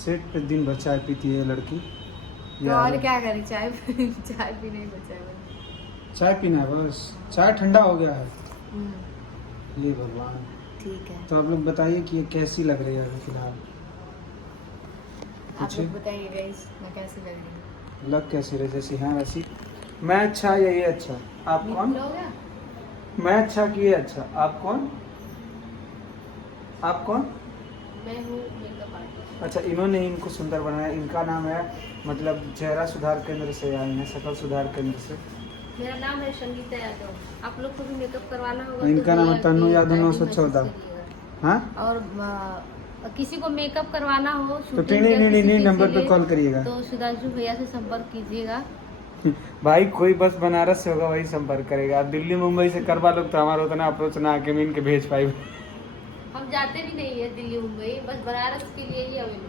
Set पे दिन भर चाय पीती है लड़की। तो और क्या करें, चाय चाय भी नहीं बचा है। चाय पीना है बस, चाय ठंडा हो गया है। हम्म, ये भगवान। ठीक है। तो आप लोग बताइए कि ये कैसी लग रही है अभी फिलहाल। आप लोग बताइए गाइस, मैं कैसी लग रही हूँ। लग कैसी रहे, जैसी है वैसी। मैं अच्छा या ये अच्छा? आप कौन? मिल हो गया? मैं अच्छा कि ये अच्छा? आप कौन? आप कौन? मैं हूँ मेकअप आर्टिस्ट। अच्छा, इन्होंने इनको सुंदर बनाया। इनका नाम है, मतलब चेहरा सुधार केंद्र से आई हैं, शकल सुधार केंद्र से। मेरा नाम है संगीता यादव। आप लोग को भी मेकअप करवाना होगा इनका नाम है तन्नू यादव 914। हाँ, और किसी को मेकअप करवाना हो, तो शूटिंग या किसी नहीं चीज़ नंबर के पे लिए, कॉल करिएगा। तो सुधांशु भैया से संपर्क कीजिएगा। भाई कोई बस बनारस से होगा वही संपर्क करेगा। आप दिल्ली मुंबई से करवा लोग तो हमारा उतना अप्रोच ना आके मैं इनके भेज पाई। हम जाते भी नहीं है दिल्ली मुंबई, बस बनारस के लिए ही अवेलेबल।